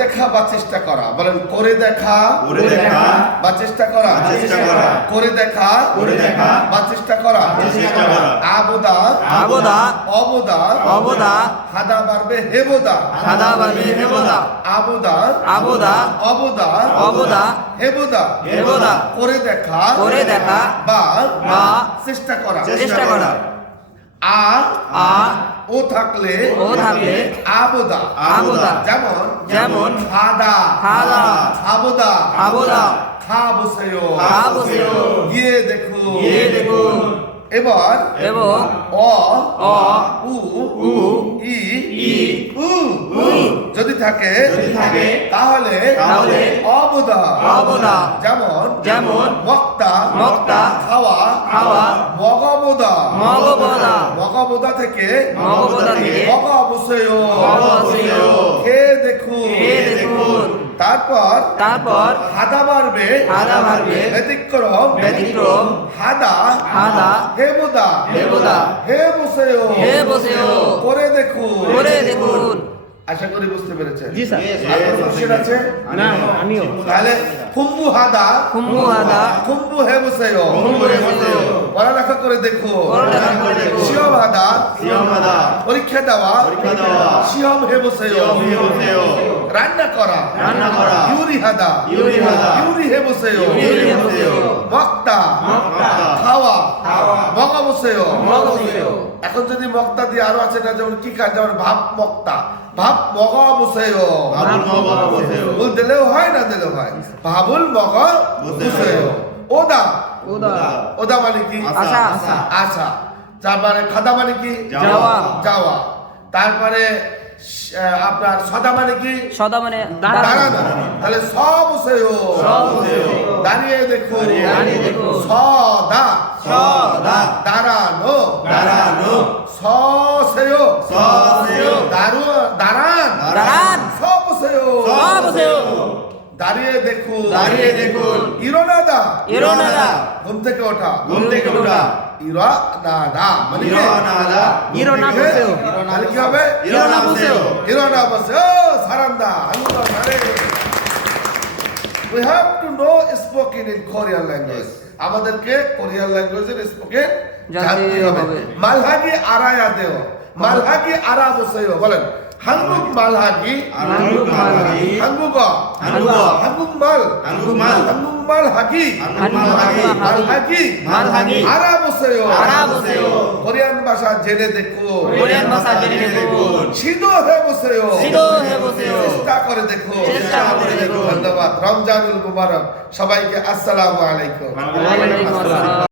দেখা বা চেষ্টা করা, বলেন করে দেখা বা চেষ্টা করা, করে দেখা বা চেষ্টা করা। আবদা অবদা হাদা বাড়বে হেবদা, আবদা অবদা হেবদা করে দেখা বা চেষ্টা করা। ও থাকলে আবদা, যেমন হাদা আবদা খা বসেও গিয়ে দেখুন। এবার অ উ ই উ যদি থাকে তাহলে অবদা, যেমন বক্তা খাওয়া মগবদা থেকে মগ অবশ্যই খেয়ে দেখুন। তারপর হাদা বাড়বে ব্যতিক্রম হাদা হেবদা হে বসেও করে দেখুন। আশা করি বুঝতে পেরেছেন। জি স্যার। কোশ্চেন আছে? না আমিও। তাহলে খুম্বু হাদা খুম্বু হে বসেও পড়ালেখা করে দেখো। শিয়ম হাদা পরীক্ষা দেওয়া শিয়ম হে বসেও রান্না করা ইউরি হাদা ইউরি হে বসেও বক্তা খাওয়া মগা বসেও। এখন যদি মক্তা দিয়ে আরো আছে না, যেমন কি কাজ, যেমন ভাব মক্তা ভাব মগা বসেও বল দিলেও হয় না দিলেও হয়। ভাবুল মগা বসেও। ওদা মানে কি আশা। তারপরে খাদা মানে কি যাওয়া। তারপরে আপনার সদা মানে কি দাঁড়ানো। তাহলে সব বসেও দাঁড়িয়ে দেখুন। সদা দাঁড়ানো সেও দাঁড়ান সব বসেও দাঁড়িয়ে দেখুন। ইরোনাদা ঘুম থেকে ওঠা ইরোনাদা মানে তাহলে কি হবে? ইরোনা বসেও সারান্দা আলুদা। We have to know spoken in Korean language. আমাদেরকে কোরিয়ান ল্যাঙ্গুয়েজের স্পোকেন জানতে হবে। মালহাগি আরায়া দেও মালহাগি আরা বসেও বলেন 한국 말하기 한국말 하기 알아보세요. কোরিয়ান ভাষা জেনে দেখুন। 시도해보세요. চেষ্টা করে দেখুন। ধন্যবাদ। রমজানুল মুবারক। সবাইকে আসসালামু আলাইকুম।